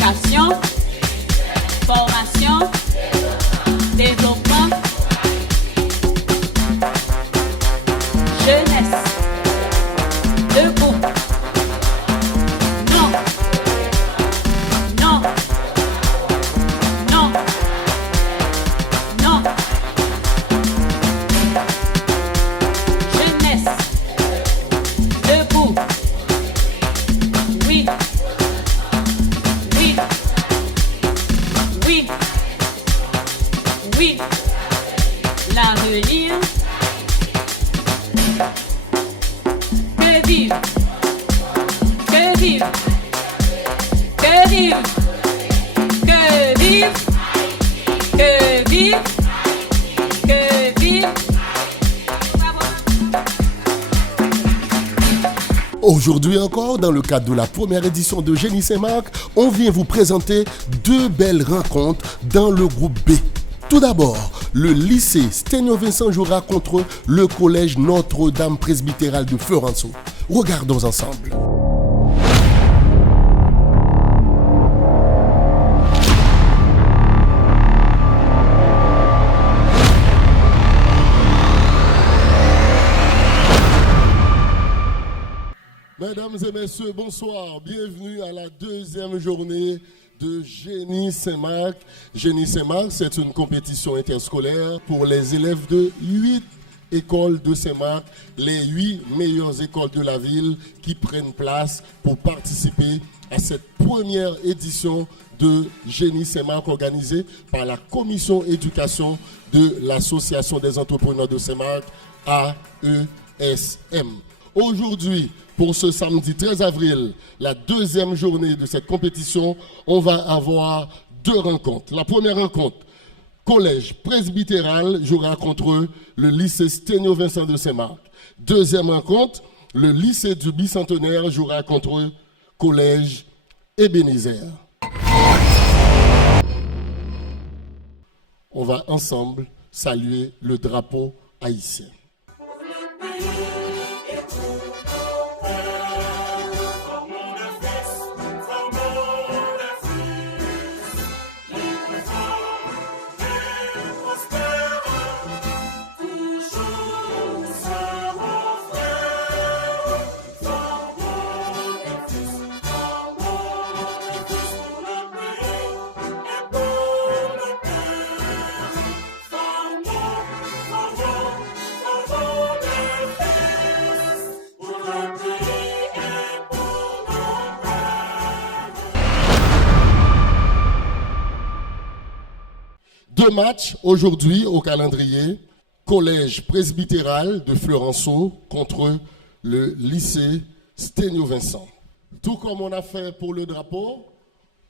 éducation, formation, développement, jeunesse, debout. Non, non, non, non. Jeunesse, debout. Oui, oui, oui, oui. La relire. Que vive, que vive, que vive, que vive, que vive, que vive. Aujourd'hui encore, dans le cadre de la première édition de Génie Saint-Marc, on vient vous présenter deux belles rencontres dans le groupe B. Tout d'abord, le lycée Sténio Vincent jouera contre le collège Notre-Dame presbytérale de Florenceau. Regardons ensemble. Mesdames et messieurs, bonsoir. Bienvenue à la deuxième journée de Génie Saint-Marc. Génie Saint-Marc, c'est une compétition interscolaire pour les élèves de 8 écoles de Saint-Marc, les 8 meilleures écoles de la ville qui prennent place pour participer à cette première édition de Génie Saint-Marc organisée par la commission éducation de l'Association des entrepreneurs de Saint-Marc, AESM. Aujourd'hui, pour ce samedi 13 avril, la deuxième journée de cette compétition, on va avoir deux rencontres. La première rencontre, collège presbytéral jouera contre le lycée Sténio Vincent de Saint-Marc. Deuxième rencontre, le lycée du Bicentenaire jouera contre collège Ebenezer. On va ensemble saluer le drapeau haïtien. Deux matchs aujourd'hui au calendrier. Collège presbytéral de Florenceau contre le lycée Sténio Vincent. Tout comme on a fait pour le drapeau,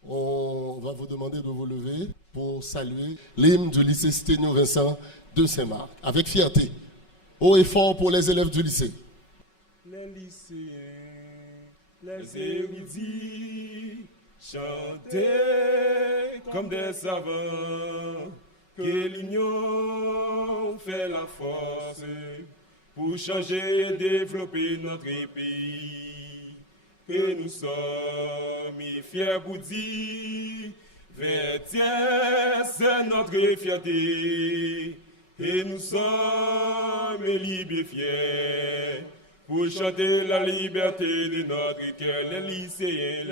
on va vous demander de vous lever pour saluer l'hymne du lycée Sténio Vincent de Saint-Marc. Avec fierté. Haut et fort pour les élèves du lycée. Les lycéens, les érudits, chanter comme des savants, que l'union fait la force pour changer et développer notre pays. Que nous sommes fiers pour dire, Vertiers, c'est notre fierté, et nous sommes libres et fiers pour chanter la liberté de notre cœur. Les lycéens,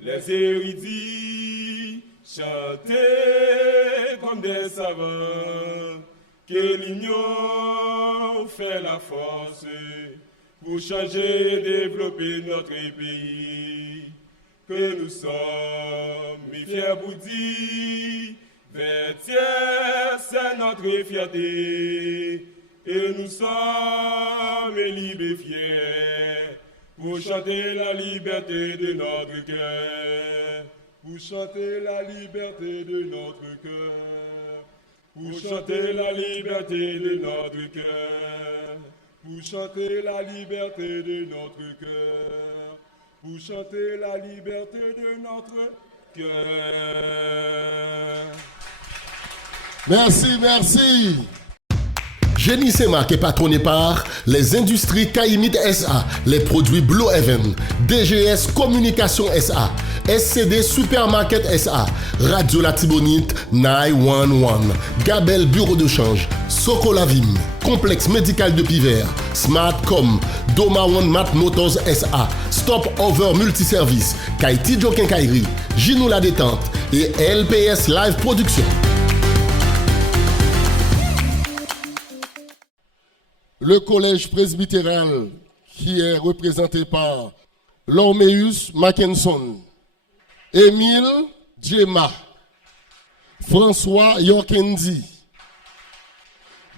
les érudits, chanter comme des savants, que l'union fait la force pour changer et développer notre pays. Que nous sommes fiers pour dire, Vertiers, c'est notre fierté, et nous sommes libres et fiers pour chanter la liberté de notre cœur, pour chanter la liberté de notre cœur, pour chanter la liberté de notre cœur, pour chanter la liberté de notre cœur, pour chanter la liberté de notre cœur. Merci, merci. Génie Semark est patronné par les industries Caïmite SA, les produits Blue Heaven, DGS Communication SA, SCD Supermarket SA, Radio Latibonite 911, Gabel Bureau de change, Socolavim, Complexe médical de Pivert, Smartcom, Doma One Mat Motors SA, Stop Over Multiservice, Kaiti Jokin Kairi, Ginou La Détente et LPS Live Production. Le collège presbytéral qui est représenté par Lormeus Mackinson, Émile Djema, François Yorkendi,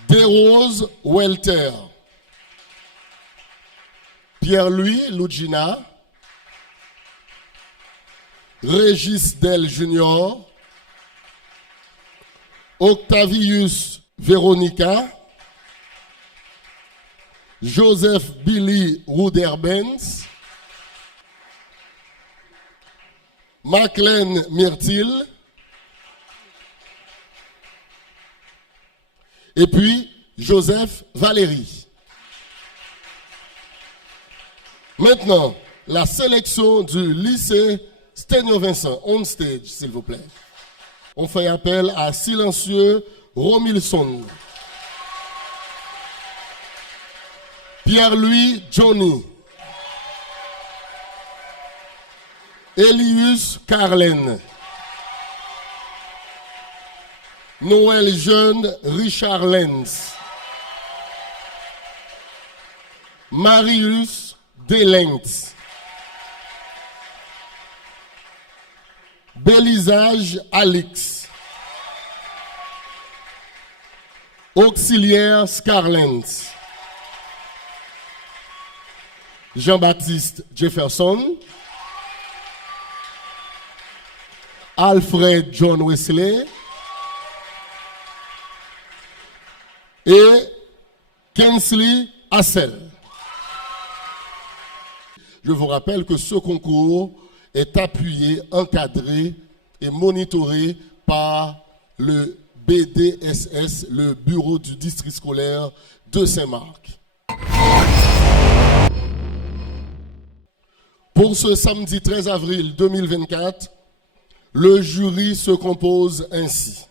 Desroses Welter, Pierre-Louis Lugina, Régis Del Junior, Octavius Veronica, Joseph Billy Ruderbenz, Maclean Myrtil, et puis Joseph Valéry. Maintenant, la sélection du lycée Sténio Vincent, on stage, s'il vous plaît. On fait appel à Silencieux Romilson, Pierre-Louis Johnny, Elius Carlen, Noël Jeune Richard Lenz, Marius Delengts, Belisage Alix, Auxiliaire Scarlens, Jean-Baptiste Jefferson, Alfred John Wesley et Kensley Hassel. Je vous rappelle que ce concours est appuyé, encadré et monitoré par le BDSS, le Bureau du district scolaire de Saint-Marc. Pour ce samedi 13 avril 2024, le jury se compose ainsi.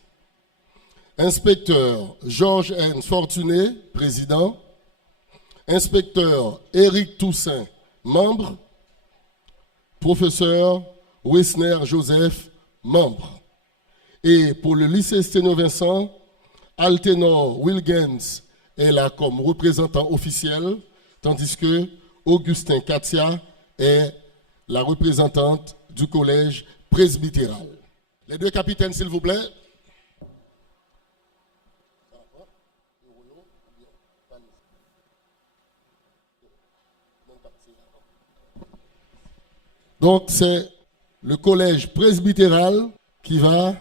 Inspecteur Georges N. Fortuné, président. Inspecteur Éric Toussaint, membre. Professeur Wessner Joseph, membre. Et pour le lycée Sténio Vincent, Altenor Wilgens est là comme représentant officiel, tandis que Augustin Katia est la représentante du collège presbytéral. Les deux capitaines, s'il vous plaît. Donc, c'est le collège presbytéral qui va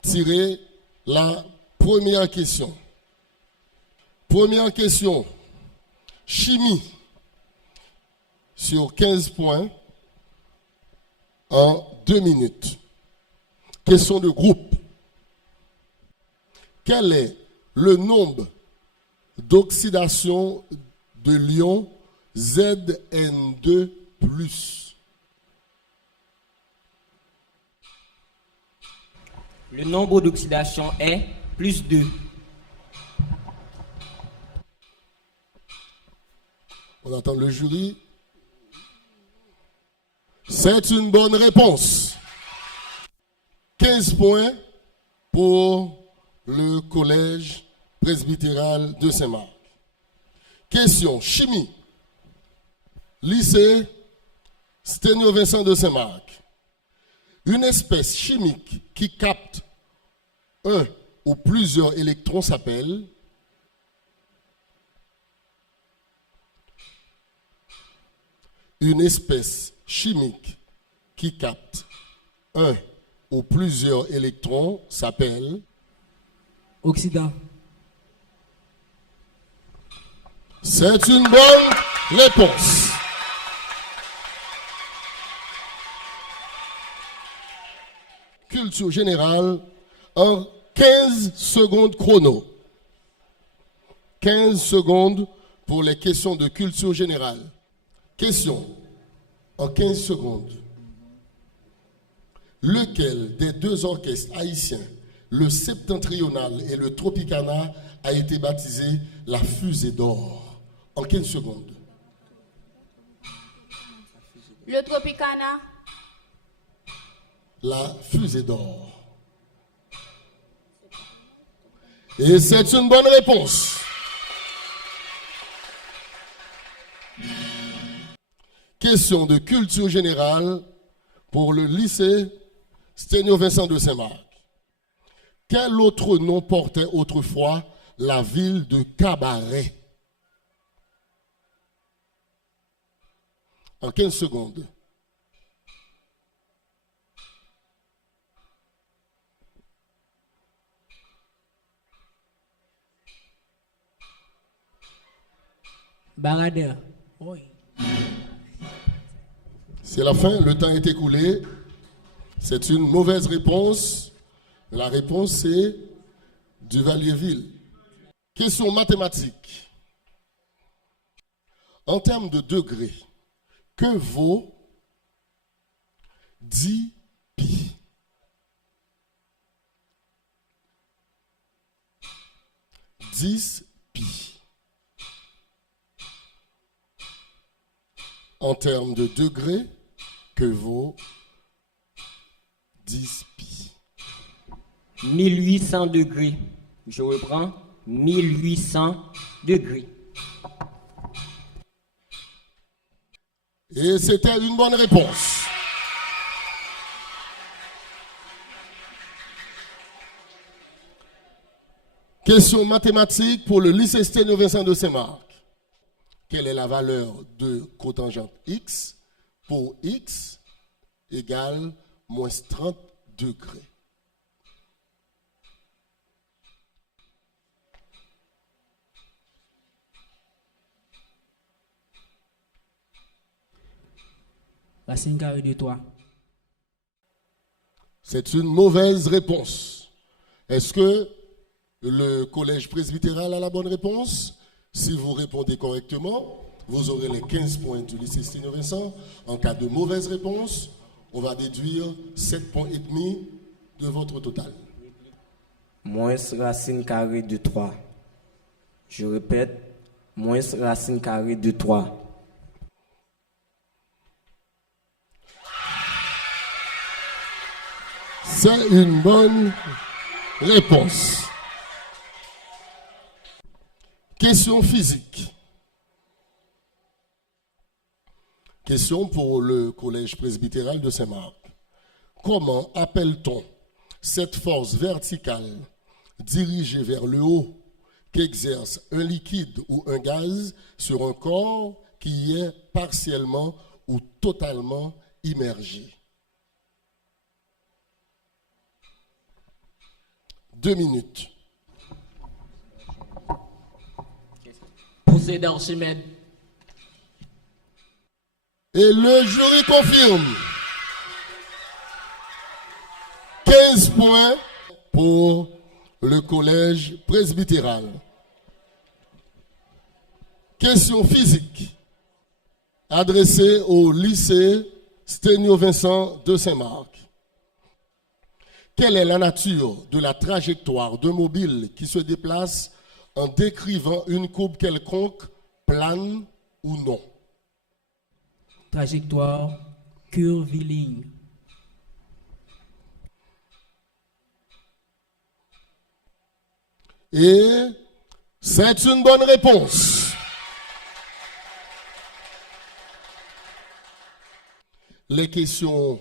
tirer la première question. Première question, chimie, sur 15 points en 2 minutes. Question de groupe. Quel est le nombre d'oxydation de l'ion ZN2+? Le nombre d'oxydation est plus 2. On attend le jury. C'est une bonne réponse. 15 points pour le collège presbytéral de Saint-Marc. Question chimie. Lycée Sténio Vincent de Saint-Marc. Une espèce chimique qui capte un ou plusieurs électrons s'appelle une espèce chimique qui capte un ou plusieurs électrons s'appelle Oxydant. C'est une bonne réponse. Culture générale en 15 secondes chrono. 15 secondes pour les questions de culture générale. Question en 15 secondes. Lequel des deux orchestres haïtiens, le Septentrional et le Tropicana, a été baptisé la Fusée d'Or? En 15 secondes. Le Tropicana. La Fusée d'Or. Et c'est une bonne réponse. Question de culture générale pour le lycée Sténio Vincent de Saint-Marc. Quel autre nom portait autrefois la ville de Cabaret? En 15 secondes. Baradeur. Oui. C'est la fin, le temps est écoulé. C'est une mauvaise réponse. La réponse c'est Duvalier-Ville. Question mathématique. En termes de degrés, que vaut 10 pi? 10 pi. En termes de degrés, que vaut 10 pi? 1800 degrés. Je reprends. 1800 degrés. Et c'était une bonne réponse. Question mathématique pour le lycée Sténio Vincent de Saint-Marc. Quelle est la valeur de cotangente x pour x égale moins 30 degrés? Racine carrée de 3. C'est une mauvaise réponse. Est-ce que le collège presbytéral a la bonne réponse? Si vous répondez correctement, vous aurez les 15 points du lycée Sténio Vincent. En cas de mauvaise réponse, on va déduire 7,5 points de votre total. Moins racine carrée de 3. Je répète, moins racine carrée de 3. C'est une bonne réponse. Question physique. Question pour le collège presbytéral de Saint-Marc. Comment appelle-t-on cette force verticale dirigée vers le haut qu'exerce un liquide ou un gaz sur un corps qui y est partiellement ou totalement immergé? 2 minutes. Poussée d'Archimède. Et le jury confirme. 15 points pour le collège presbytéral. Question physique adressée au lycée Sténio Vincent de Saint-Marc. Quelle est la nature de la trajectoire d'un mobile qui se déplace en décrivant une courbe quelconque, plane ou non? Trajectoire curviligne. Et c'est une bonne réponse. Les questions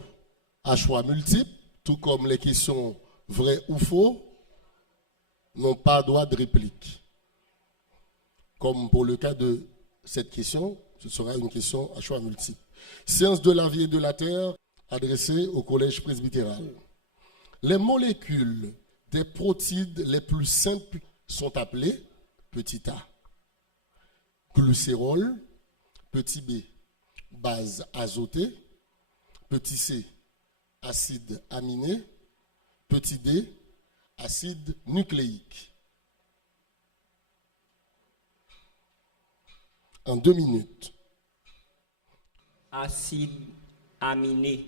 à choix multiples, tout comme les questions vrai ou faux, n'ont pas droit de réplique. Comme pour le cas de cette question, ce sera une question à choix multiple. Sciences de la vie et de la terre, adressée au collège presbytéral. Les molécules des protides les plus simples sont appelées petit a, glycérol, petit b, base azotée, petit c, acide aminé, petit d, acide nucléique. en 2 minutes. Acide aminé.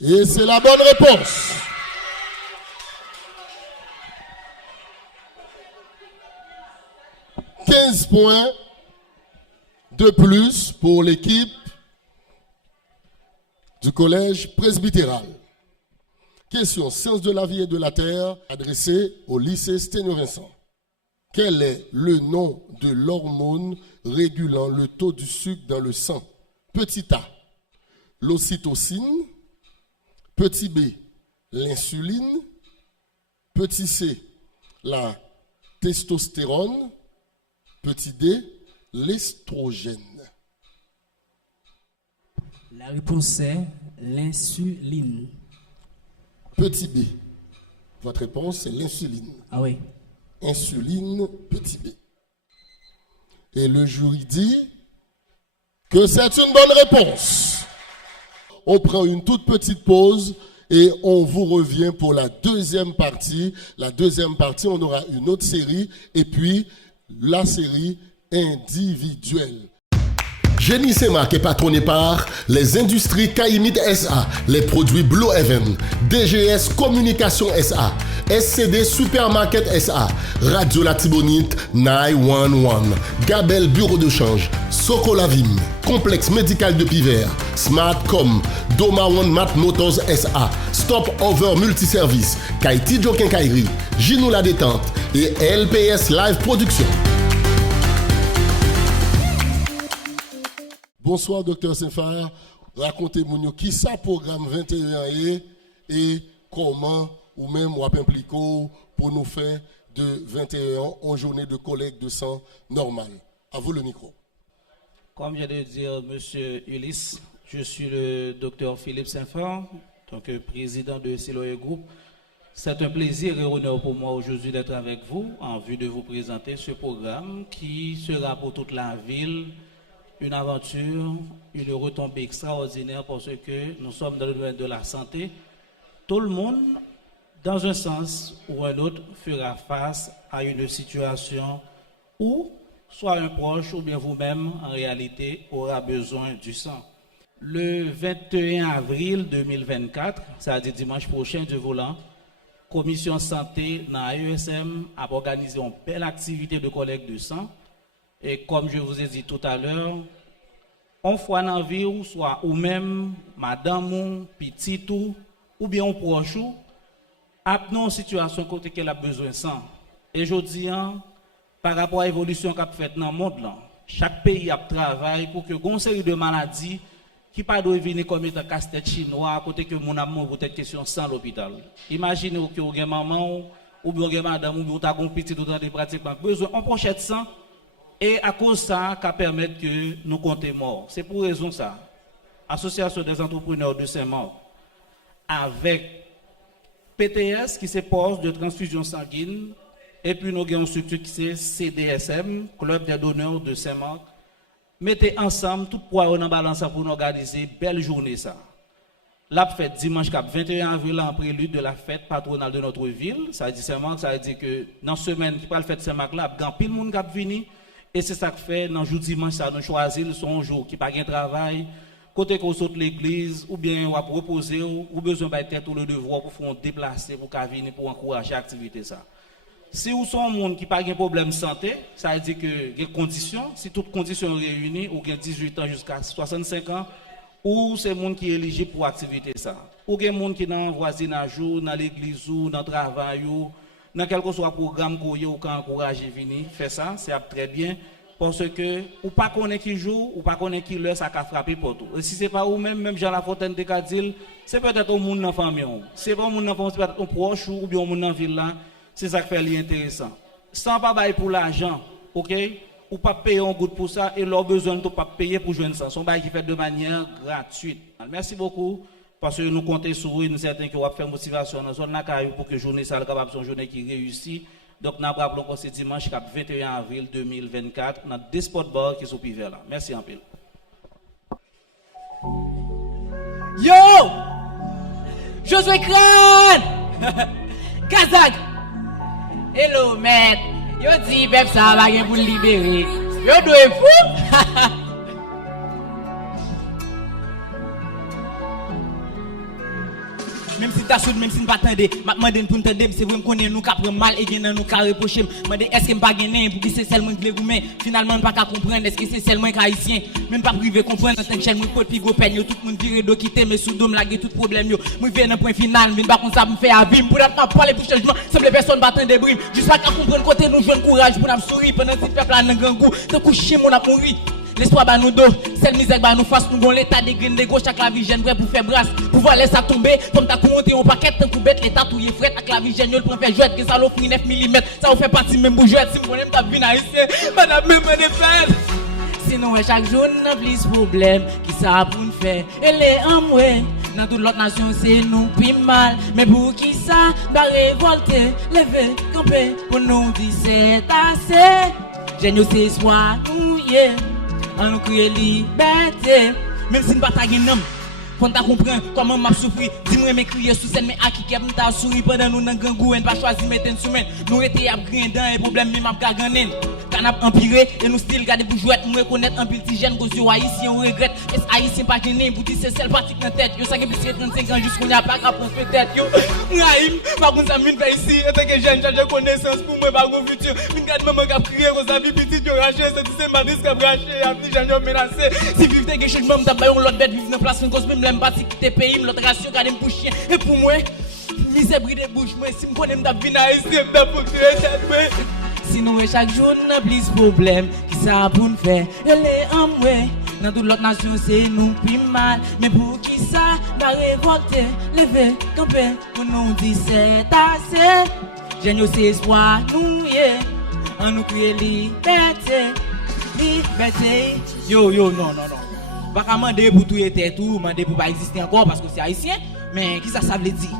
Et c'est la bonne réponse. « 15 points de plus pour l'équipe du collège presbytéral. Question sciences de la vie et de la terre adressée au lycée Sténio-Vincent. Quel est le nom de l'hormone régulant le taux du sucre dans le sang? Petit a, l'ocytocine. Petit b, l'insuline. Petit c, la testostérone. Petit d, l'estrogène. La réponse est l'insuline. Petit b, votre réponse c'est l'insuline. Ah oui. Insuline, petit b. Et le jury dit que c'est une bonne réponse. On prend une toute petite pause et on vous revient pour la deuxième partie. La deuxième partie, on aura une autre série et puis la série individuelle. Génie Semak est patronné par les industries Caïmite SA, les produits Blue Heaven, DGS Communication SA, SCD Supermarket SA, Radio Latibonite 911, Gabel Bureau de change, Socolavim, Complexe Médical de Piver, Smartcom, Doma One Mat Motors SA, Stop Over Multiservice, Kaiti Jokin Kairi, Ginou La Détente et LPS Live Production. Bonsoir, Dr. Saint-Phar. Racontez-moi qui ça programme 21 et comment ou même ou impliqué pour nous faire de 21 en journée de collecte de sang normale. À vous le micro. Comme vient de dire M. Ulysse, je suis le Dr. Philippe Saint-Phar, donc président de Siloé Group. C'est un plaisir et honneur pour moi aujourd'hui d'être avec vous en vue de vous présenter ce programme qui sera pour toute la ville une aventure, une retombée extraordinaire parce que nous sommes dans le domaine de la santé. Tout le monde, dans un sens ou un autre, fera face à une situation où soit un proche ou bien vous-même, en réalité, aura besoin du sang. Le 21 avril 2024, c'est-à-dire dimanche prochain du volant, Commission Santé dans l'AESM a organisé une belle activité de collecte de sang. Et comme je vous ai dit tout à l'heure, on fois dans la vie ou soit ou même madame ou petit ou bien on proche ou a une situation côté qu'elle a besoin de sang. Et je dis par rapport à l'évolution qu'a fait dans le monde là, chaque pays a travaillé pour que une série de maladies qui pas doivent venir comme étant casse-tête chinois à côté que mon amour peut-être question sans l'hôpital. Imaginez que vous avez maman ou bien vous avez madame ou bien vous avez un petit ou des pratiquement besoin on prochette de sang. Et à cause de ça, qui permet que nous comptons morts. C'est pour raison ça. Association des entrepreneurs de Saint-Marc, avec PTS, qui se poste de transfusion sanguine, et puis nous avons une structure qui c'est CDSM, Club des donneurs de Saint-Marc, mettez ensemble tout poids en balance pour nous organiser une belle journée ça. La fête dimanche 21 avril en prélude de la fête patronale de notre ville, ça veut dire Saint-Marc, ça veut dire que dans la semaine qui parle fête Saint-Marc là, il y a pile de monde qui a venu. Et c'est ça que fait, dans le jour dimanche, ça nous choisir son jour qui n'a pas de travail, côté qu'on saute l'église, ou bien on va reposer, ou besoin d'être tout le devoir pour faire déplacer, pour venir, pour encourager l'activité. Si vous sont un monde qui n'a pas de problème de santé, ça veut dire que les conditions, si toutes conditions réunies, ou 18 ans jusqu'à 65 ans, ou c'est un monde qui est éligible pour l'activité. Ou il y a un monde qui est dans le voisinage, dans l'église, dans le travail, dans quel que soit le programme qu'on y a ou qu'on encourage à venir faire ça, c'est très bien parce que ou pas connaît qui joue ou pas connaît qui l'heure ça a frappé pour tout. Et si c'est pas ou même Jean Lafontaine de Cadil, c'est peut-être un monde dans la famille. C'est pas un monde dans la famille, c'est peut-être un proche ou bien un monde dans la ville là, c'est ça qui fait l'intéressant. Sans pas bailler pour l'argent, OK? Ou pas payer un goutte pour ça et leur besoin de pas payer pour joindre ça. Son bail qui fait de manière gratuite. Merci beaucoup. Parce que nous comptons sur vous, nous sommes certains qui vont faire motivation dans la zone pour que la journée soit capable une journée qui réussit. Donc, nous avons que c'est dimanche 21 avril 2024 dans des sport bars qui sont privés là. Merci un peu. Yo! Josué Crane! Kazak! Hello, maître! Yo dit peuple ça va rien pour le libérer. Yo doit fou. Même si t'as soud, même si nous pas attendre, m'a demandé pour entendre, c'est vrai me connaît nous qui prend mal et bien nous qui reprocher. M'a dit est-ce que me pas gagner pour que c'est seulement que vous mais finalement on pas comprendre est-ce que c'est seulement haïtien, même pas privé comprendre en tant que chaîne moi côté pigo peine tout le monde viré do quitter mais sous dôme laguer tout problème yo. Moi viens dans point final, mais pas comme ça me fait abîme pour pas parler pour changement, semble personne pas attendre brime, juste pas comprendre côté nous joindre courage pour nous sourire pendant que peuple là dans grand goût, te coucher mon a mourir. L'espoir ba nous dos, celle misère ba nous face nous gon l'état de graine de gauche avec la vigène vrai pour faire brasse, pour voir laisser tomber comme ta monter un paquet tant pour bête l'état touyer fret avec la vigène le prend faire jouet que ça l'offre 9 mm, ça fait partie même pour jouet si moi même t'a vinn haïtien, madame même de faire. Sinon chaque jour n'a plus problème qui ça pour nous faire et les amoué dans toute l'autre nation c'est nous plus mal mais pour qui ça va révolter lever camper pour nous dire c'est assez génial c'est soir nous yeah. On nous crée liberté, même si nous ne pas taguer nom. Quand tu comprends comment m'a souffrir, dis-moi me crier sous scène mais à qui qu'elle t'a souri pendant nous dans gangou on pas choisir mettre une semaine. Nous était à grindant et problème même à gagner. Quand a empiré et nous style garder pour jouer, nous reconnaître un petit jeune cause yo haïtien on regrette. Est haïtien pas gêné pour dire c'est celle partie dans tête. Yo ça que plus 35 ans jusqu'on n'y a pas qu'à prendre tête yo. Naïm, pas comme ça mine fait ici, en tant que jeune j'ai connaissance pour moi pas mon futur. Mine garde maman qui a crié comme ça vie petite yo raché, ça c'est ma risque à bracher, a petit jeune menacé. Si vivre quelque chose même t'a pas l'autre bête vivre dans place cause même l'aime pas quitter pays, l'autre ration garder pour chien et pour moi misère bride bouche moi si me connais m't'a venir ici m't'a pour tête. Sinon chaque jour n'a plus problème qui ça pour nous faire et les amoué dans toute l'autre nation c'est nous plus mal mais pour qui ça va révolter lever camper pour nous dire c'est assez génial c'est espoir nous yeah on nous crie liberté yo non pas qu'à demander pour tout et tout demander pour pas exister encore parce que c'est haïtien mais qui ça veut dire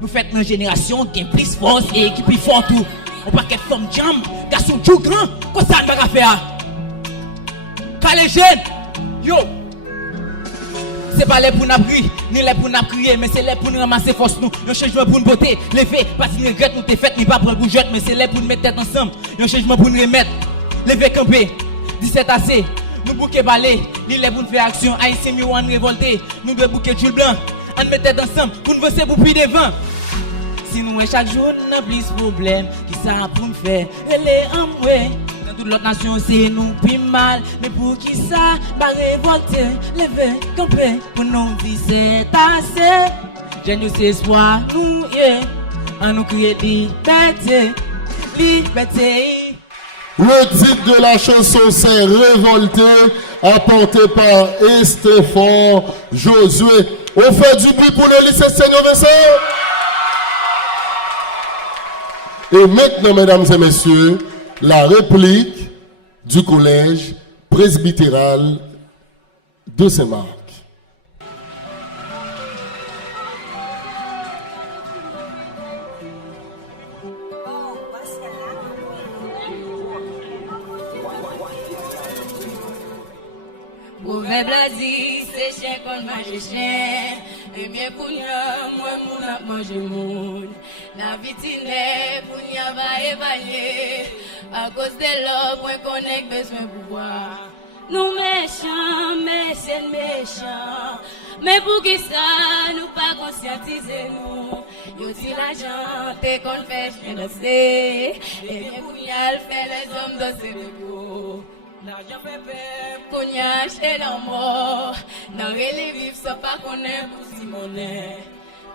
nous faites une génération qui est plus force et qui plus fort tout. On pas qu'être femme jam, garçon tout grand, quoi ça ne va pas faire. Quand les jeunes, yo, c'est pas les pour nous prier, ni les pour nous crier, mais c'est les pour nous ramasser force nous. Un changement pour nous botter, lever, pas si nous regrette nous t'es fait, ni pas prendre bougeotte, mais c'est les pour nous mettre tête ensemble. Un changement pour nous remettre, lever camper, 17 assez, nous bouquer balai, ni les pour nous faire action, haïtien mieux on révolter, nous devons bouquer tulle blanc, on mettre tête ensemble, pour nous verser pour plus devant. Sinon chaque jour n'a plus problème qui ça pour nous faire et les amoué dans toute l'autre nation c'est nous plus mal mais pour qui ça va révolter lever camper pour nous dire c'est assez génial c'est espoir nous yeah on nous crie liberté. Le titre de la chanson c'est Révolté, apporté par Estéphane Josué. On fait du bruit pour le lycée Seigneur Vincent. Et maintenant, mesdames et messieurs, la réplique du collège presbytéral de Saint-Marc. Mauvais blasi, c'est chien qu'on mange chien. Et bien pour nous, moi, mon a mangé moun. La vitine, pour nous, va évaluer. À cause de l'homme, moi, qu'on a besoin de pouvoir. Nous méchants, mais c'est méchant. Mais pour qui ça, nous pas conscientiser nous. Yo dit l'argent, t'es qu'on fait, je danser. Et bien pour nous, fait les hommes danser debout. L'argent fait peur, qu'on y a acheté dans mort. Dans les vivre, ça pas qu'on est pour Simonet.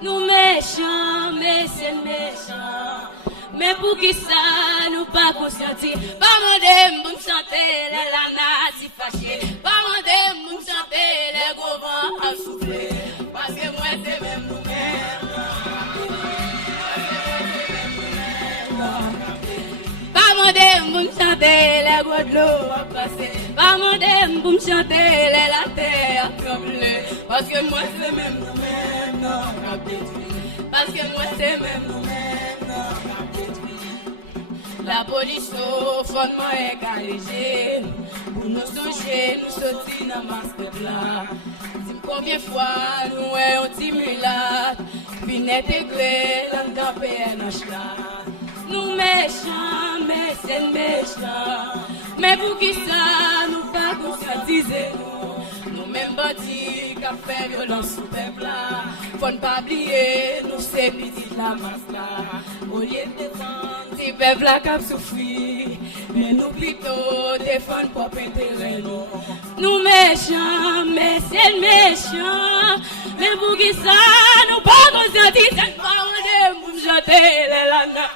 Nous méchants, mais c'est méchant. Mais pour qui ça, nous pas conscientis. Pas demander, pour me chanter, les lanas si fâchés. Pas demander, pour me chanter, les gros vents à souffler. Parce que moi, c'est même nous-mêmes. Pas demander, pour me chanter, les gros de l'eau à passer. Pas demander, pour me chanter, les la terre à trembler. Parce que moi, c'est même nous-mêmes, non, parce que moi, c'est même nous-mêmes, non. La police au fondement est allégée. Pour nous songer, nous sortir dans masque là. Dis-moi combien de fois nous avons timulé là. Puis n'intégré dans le PNH là. Nous méchants, mais c'est méchant. Mais pour qui ça, nous pas conscientiser nous. Nous-mêmes bandits qui fait violence sous peuple là. Faut ne pas oublier, nous c'est petit la masse là. Au lieu de défendre, si peuple là qui souffrir. Mais nous plutôt défendre pour intérêt nous. Nous méchants, mais c'est méchant. Mais pour qui ça, nous pas conscientiser. Pas demander pour jeter les lanas.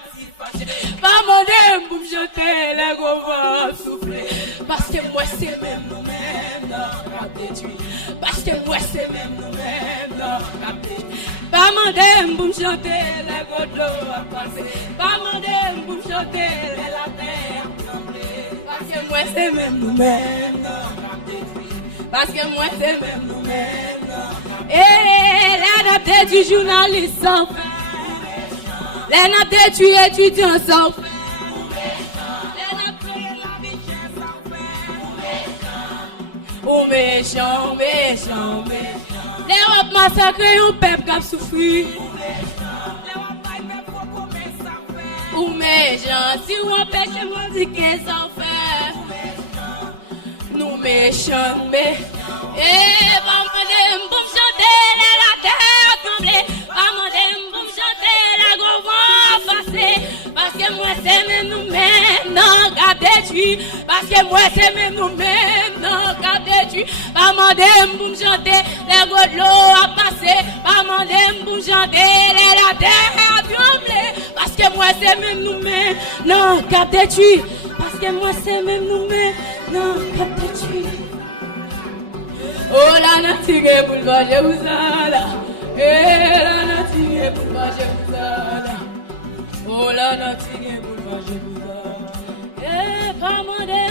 Pas demander pour jeter les gros vents souffler. Parce que moi c'est même nous-mêmes qui détruit. Parce que moi c'est même nous-mêmes qui détruit. Pas demander pour chanter les gros de l'eau à passer. Pas demander pour chanter la terre trembler. Parce que moi c'est même nous-mêmes qui détruit. Parce que moi c'est même nous-mêmes. Et la nappe du journaliste sans fin. La nappe du étudiant sans fin. Oh méchant, méchant, méchant. L'Europe massacre un peuple qui a souffert. Oh méchant, si on empêche moi de dire sans faire. Nous méchants, mais eh, pas demander pour chanter la terre trembler. Pas demander pour chanter la gros vent passer. Parce que moi c'est même nous-mêmes, non, qu'a détruit. Parce que moi c'est même nous-mêmes, non, qu'a détruit. Pas demander pour chanter les gros de l'eau à passer. Pas demander pour chanter la terre à trembler. Parce que moi c'est même nous-mêmes, non, qu'a détruit. Parce que moi c'est même nous-mêmes, non, qu'a détruit. Oh la nature pour le manger vous là. Eh la nature pour le manger vous là. Oh la nature pour le manger vous là. Eh pas demander,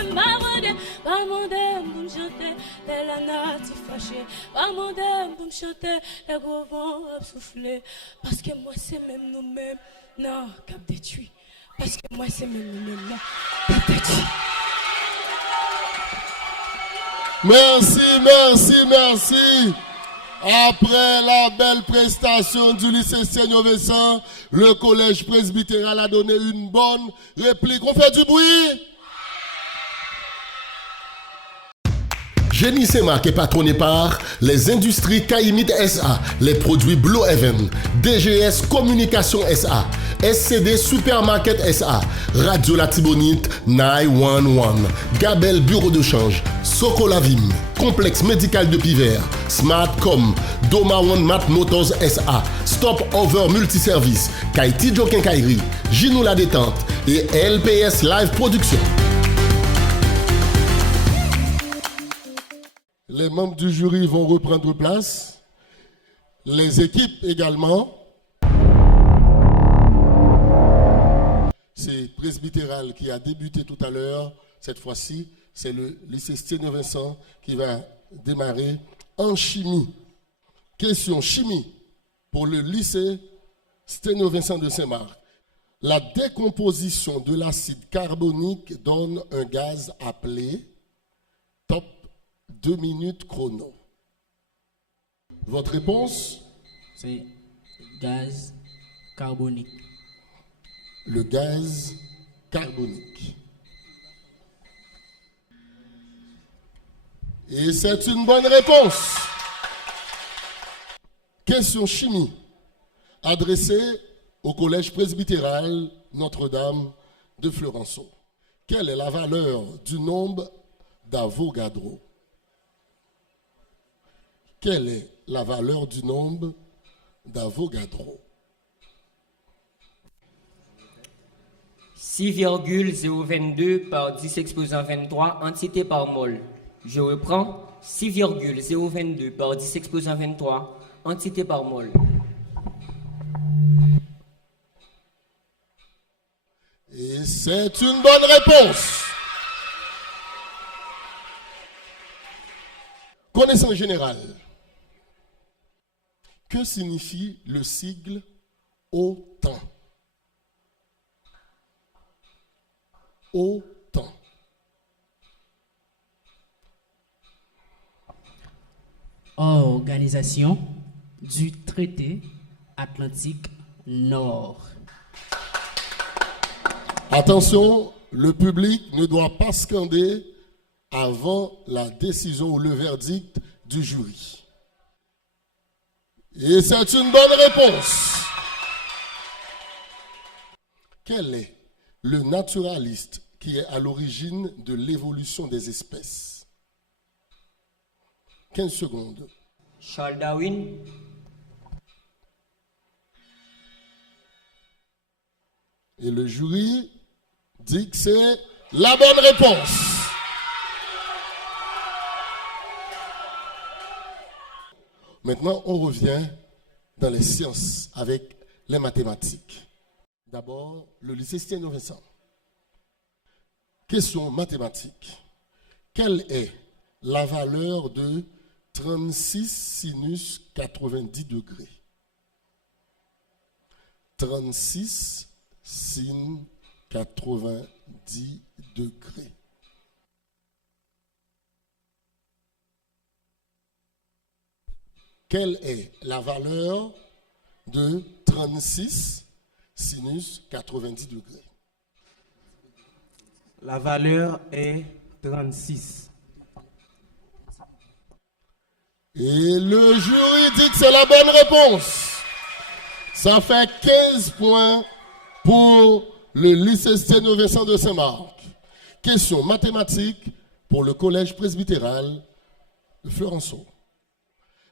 pas demander pour me chanter la nature fâchée. Pas demander pour me chanter les gros vents à souffler. Parce que moi c'est même nous-mêmes, non, cap détruit. Parce que moi c'est même nous-mêmes, non, cap détruit. Merci, merci, merci. Après la belle prestation du lycée Seigneur Vincent, le collège presbytéral a donné une bonne réplique. On fait du bruit. Génie Semak est patronné par les industries Caïmit SA, les produits Blue Heaven, DGS Communication SA, SCD Supermarket SA, Radio Latibonite 911, Gabel Bureau de change, Socolavim, Complexe médical de Piver, Smartcom, Doma One Mat Motors SA, Stop Over Multiservice, Kaiti Jokin Kairi, Ginou La Détente et LPS Live Production. Les membres du jury vont reprendre place. Les équipes également. C'est Presbytéral qui a débuté tout à l'heure. Cette fois-ci, c'est le lycée Seigneur Vincent qui va démarrer en chimie. Question chimie pour le lycée Seigneur Vincent de Saint-Marc. La décomposition de l'acide carbonique donne un gaz appelé top 2 minutes chrono. Votre réponse? C'est gaz carbonique. Le gaz carbonique. Et c'est une bonne réponse. Question chimie adressée au collège presbytéral Notre-Dame de Florenceau. Quelle est la valeur du nombre d'Avogadro? Quelle est la valeur du nombre d'Avogadro? 6,022 par 10 exposant 23 entité par mol. Je reprends 6,022 par 10 exposant 23 entité par mol. Et c'est une bonne réponse. Connaissance générale. Que signifie le sigle OTAN? OTAN. Organisation du traité Atlantique Nord. Attention, le public ne doit pas scander avant la décision ou le verdict du jury. Et c'est une bonne réponse. Quel est le naturaliste qui est à l'origine de l'évolution des espèces? 15 secondes. Charles Darwin. Et le jury dit que c'est la bonne réponse. Maintenant, on revient dans les sciences avec les mathématiques. D'abord, le lycée Stieno Vincent. Question mathématique. Quelle est la valeur de 36 sinus 90 degrés? 36 sin 90 degrés. Quelle est la valeur de 36 sinus 90 degrés? La valeur est 36. Et le jury dit que c'est la bonne réponse. Ça fait 15 points pour le lycée Stieno Vincent de Saint-Marc. Question mathématique pour le collège presbytéral de Florenceau.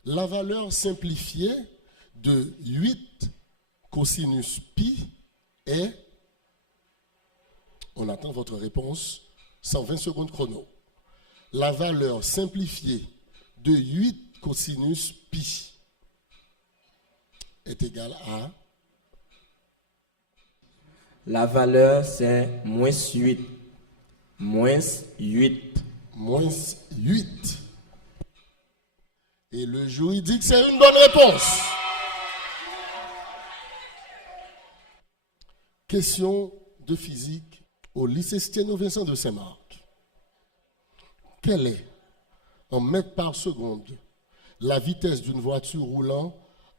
La valeur simplifiée de 8 cosinus pi est, on attend votre réponse, 120 secondes chrono. La valeur simplifiée de 8 cosinus pi est égale à... La valeur, c'est moins 8. Moins 8. Moins 8. Et le jury dit que c'est une bonne réponse. Question de physique au lycée Stieno Vincent de Saint-Marc. Quelle est, en mètres par seconde, la vitesse d'une voiture roulant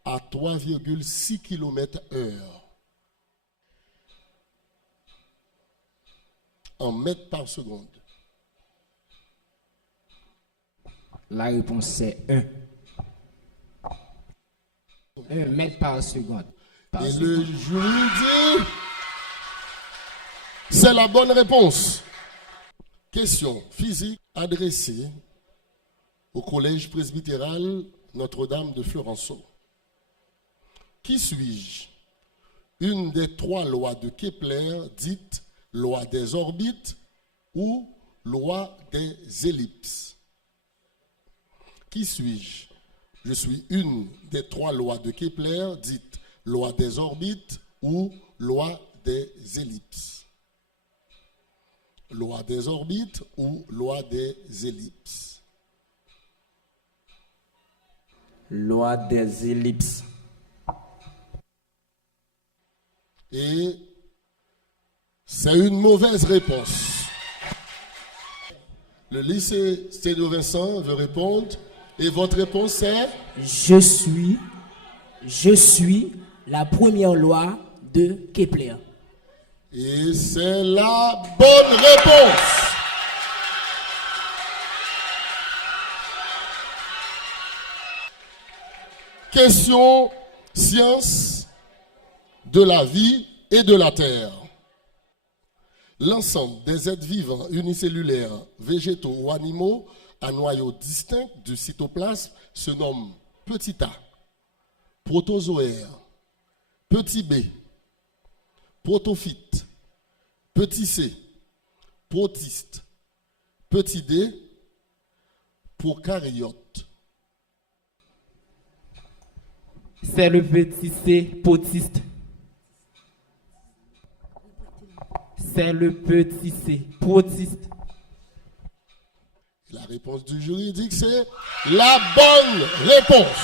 à 3,6 km/h? En mètres par seconde. La réponse c'est 1. 1 mètre par seconde. Et le jury dit, c'est la bonne réponse. Question physique adressée au collège presbytéral Notre-Dame de Florenceau. Qui suis-je? Une des 3 lois de Kepler dites loi des orbites ou loi des ellipses. Qui suis-je? Je suis une des 3 lois de Kepler dites loi des orbites ou loi des ellipses. Loi des orbites ou loi des ellipses. Loi des ellipses. Et c'est une mauvaise réponse. Le lycée Stieno Vincent veut répondre. Et votre réponse est? Je suis la première loi de Kepler. Et c'est la bonne réponse. Question science de la vie et de la terre. L'ensemble des êtres vivants unicellulaires, végétaux ou animaux à noyau distinct du cytoplasme se nomme petit a, protozoaire, petit b, protophyte, petit c, protiste, petit d, prokaryote. C'est le petit c, protiste. C'est le petit c, protiste. La réponse du jury dit que c'est la bonne réponse.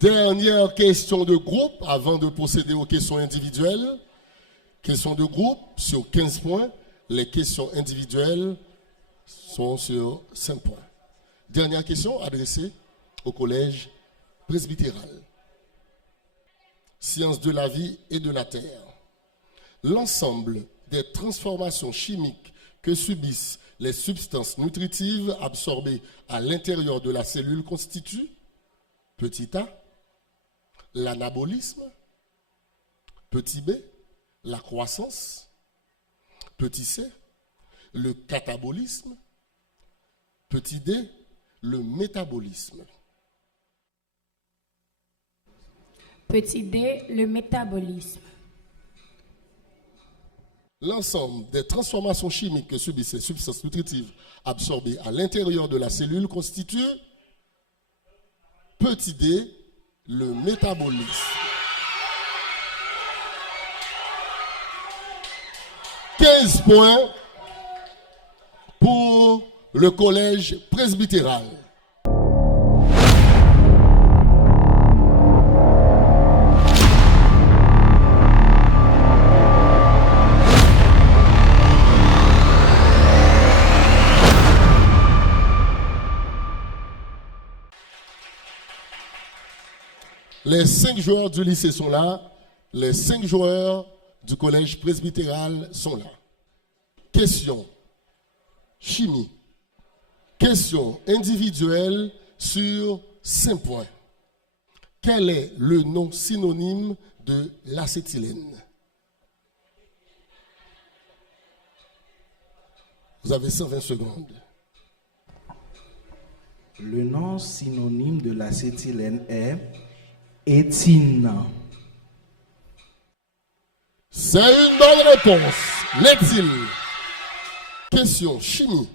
Dernière question de groupe avant de procéder aux questions individuelles. Question de groupe sur 15 points. Les questions individuelles sont sur 5 points. Dernière question adressée au collège presbytéral. sciences de la vie et de la terre. L'ensemble des transformations chimiques que subissent les substances nutritives absorbées à l'intérieur de la cellule constituent, petit a, l'anabolisme, petit b, la croissance, petit c, le catabolisme, petit d, le métabolisme. Petit d, le métabolisme. L'ensemble des transformations chimiques que subissent ces substances nutritives absorbées à l'intérieur de la cellule constitue, petit d, le métabolisme. 15 points pour le collège presbytéral. Les 5 joueurs du lycée sont là. Les 5 joueurs du collège presbytéral sont là. Question chimie. Question individuelle sur 5 points. Quel est le nom synonyme de l'acétylène? Vous avez 120 secondes. Le nom synonyme de l'acétylène est éthine. C'est une bonne réponse. L'éthyle. Question chimie.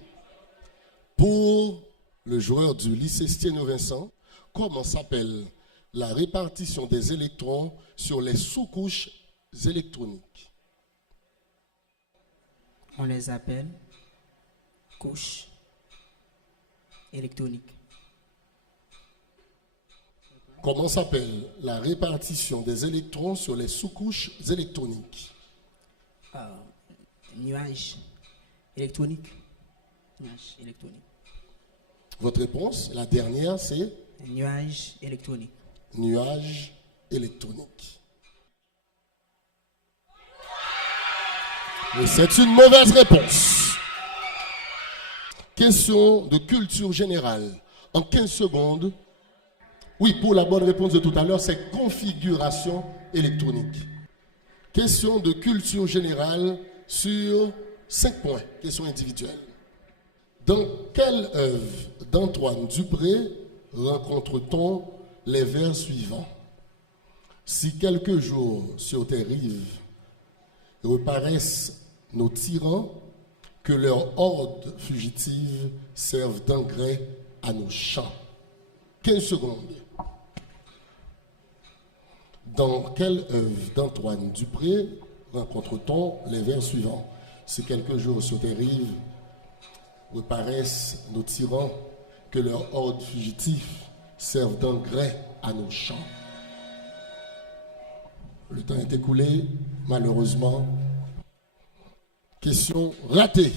Pour le joueur du lycée Sténio-Vincent, comment s'appelle la répartition des électrons sur les sous-couches électroniques? On les appelle couches électroniques. Comment s'appelle la répartition des électrons sur les sous-couches électroniques? Nuages électroniques. Nuages électroniques. Votre réponse, la dernière, c'est? Nuages électroniques. Nuages électroniques. Mais c'est une mauvaise réponse. Question de culture générale. En 15 secondes. Oui, pour la bonne réponse de tout à l'heure, c'est configuration électronique. Question de culture générale sur 5 points. Question individuelle. Dans quelle œuvre d'Antoine Dupré rencontre-t-on les vers suivants? Si quelques jours sur tes rives reparaissent nos tyrans, que leurs hordes fugitives servent d'engrais à nos champs. 15 secondes. Dans quelle œuvre d'Antoine Dupré rencontre-t-on les vers suivants? Si quelques jours sur tes rives reparaissent nos tyrans, que leurs hordes fugitifs servent d'engrais à nos champs. Le temps est écoulé, malheureusement. Question ratée.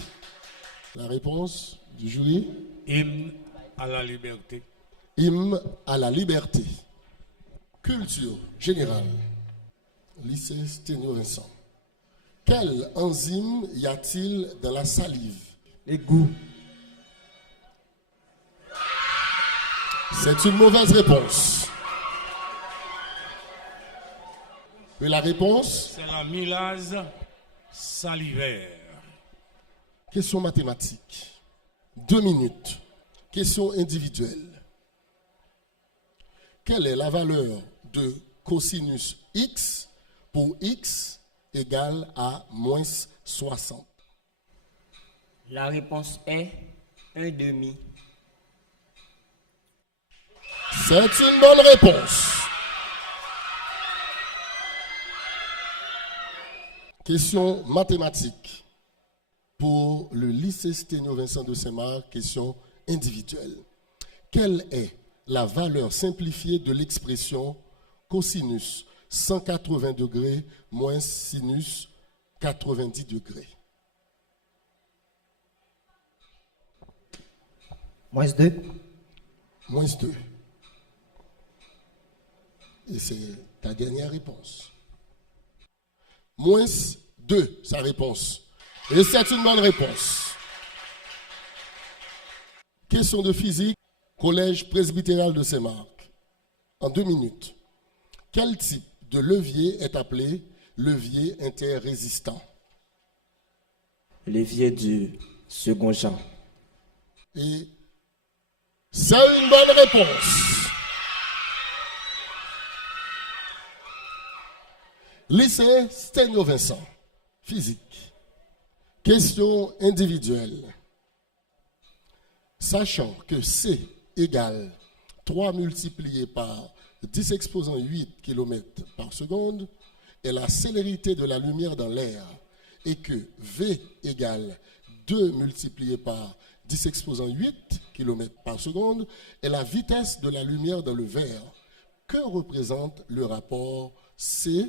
La réponse du jury? Hymne à la liberté. Hymne à la liberté. Culture générale. Lycée Sténio-Vincent. Quelle enzyme y a-t-il dans la salive? Les goûts. C'est une mauvaise réponse. Et la réponse? C'est l'amylase salivaire. Question mathématique. 2 minutes. Question individuelle. Quelle est la valeur de cosinus x pour x égale à moins 60? La réponse est 1/2. C'est une bonne réponse. Question mathématique. Pour le lycée Sténio-Vincent de Saint-Marc, question individuelle. Quelle est la valeur simplifiée de l'expression cosinus 180 degrés moins sinus 90 degrés? Moins 2. Moins 2. Et c'est Ta dernière réponse. Moins 2, sa réponse. Et c'est une bonne réponse. Question de physique, collège presbytéral de Saint-Marc. En 2 minutes. Quel type de levier est appelé levier interrésistant? Levier du second genre. Et c'est une bonne réponse. Lycée Sténio Vincent, physique. Question individuelle. Sachant que C égale 3 multiplié par 10 exposant 8 km par seconde est la célérité de la lumière dans l'air et que V égale 2 multiplié par 10 exposant 8 km par seconde est la vitesse de la lumière dans le verre. Que représente le rapport C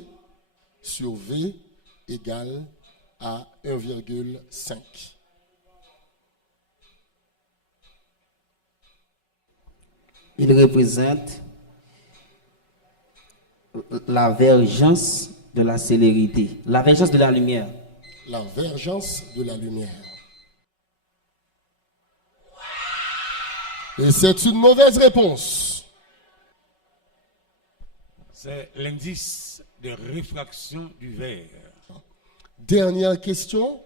sur V égale à 1,5? Il représente la vergence de la célérité, la vergence de la lumière. La vergence de la lumière. Et c'est une mauvaise réponse. C'est l'indice de réfraction du verre. Dernière question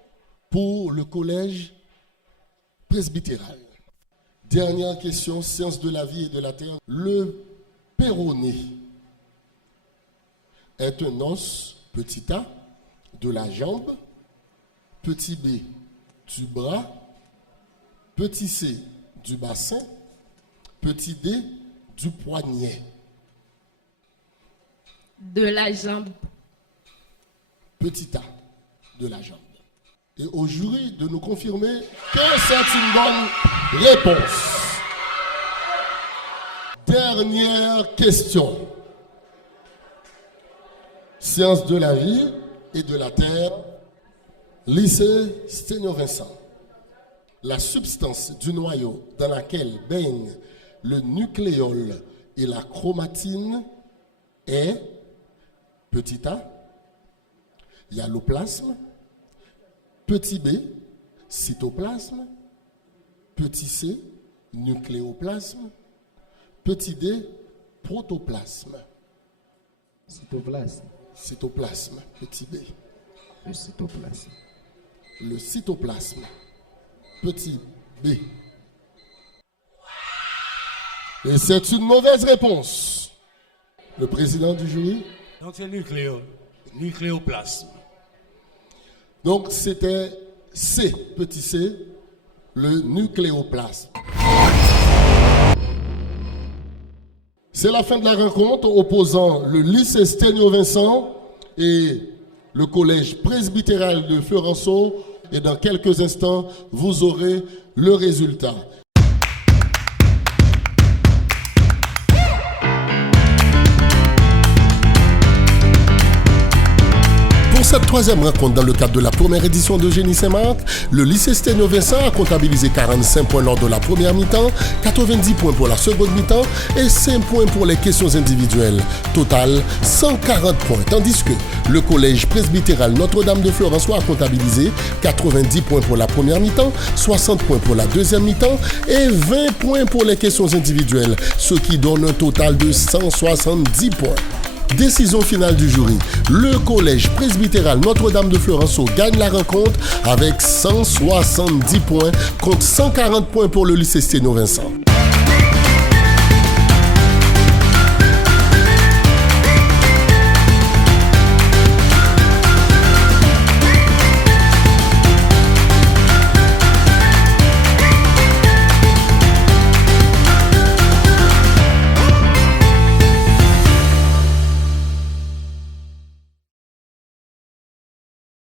pour le collège presbytéral. Dernière question, sciences de la vie et de la terre. Le péroné est un os, petit a, de la jambe, petit b, du bras, petit c, du bassin, petit d, du poignet. De la jambe. Petit a, de la jambe. Et au jury de nous confirmer que c'est une bonne réponse. Dernière question. Sciences de la vie et de la terre, lycée Sténio Vincent. La substance du noyau dans laquelle baigne le nucléole et la chromatine est, petit a, hyaloplasme, petit b, cytoplasme, petit c, nucléoplasme, petit d, protoplasme. Cytoplasme. Cytoplasme, petit b. Le cytoplasme. Le cytoplasme, petit b. Et c'est une mauvaise réponse. Le président du jury. Donc c'est nucléoplasme. Donc c'était C, petit c, le nucléoplasme. C'est la fin de la rencontre opposant le lycée Sténio Vincent et le collège presbytéral de Florenceau. Et dans quelques instants, vous aurez le résultat. Pour cette troisième rencontre dans le cadre de la première édition de Génie Saint-Marc, le lycée Sténio Vincent a comptabilisé 45 points lors de la première mi-temps, 90 points pour la seconde mi-temps et 5 points pour les questions individuelles. Total, 140 points. Tandis que le collège presbytéral Notre-Dame de Florenceau a comptabilisé 90 points pour la première mi-temps, 60 points pour la deuxième mi-temps et 20 points pour les questions individuelles, ce qui donne un total de 170 points. Décision finale du jury. Le collège presbytéral Notre-Dame de Florenceau gagne la rencontre avec 170 points contre 140 points pour le lycée Sténio Vincent.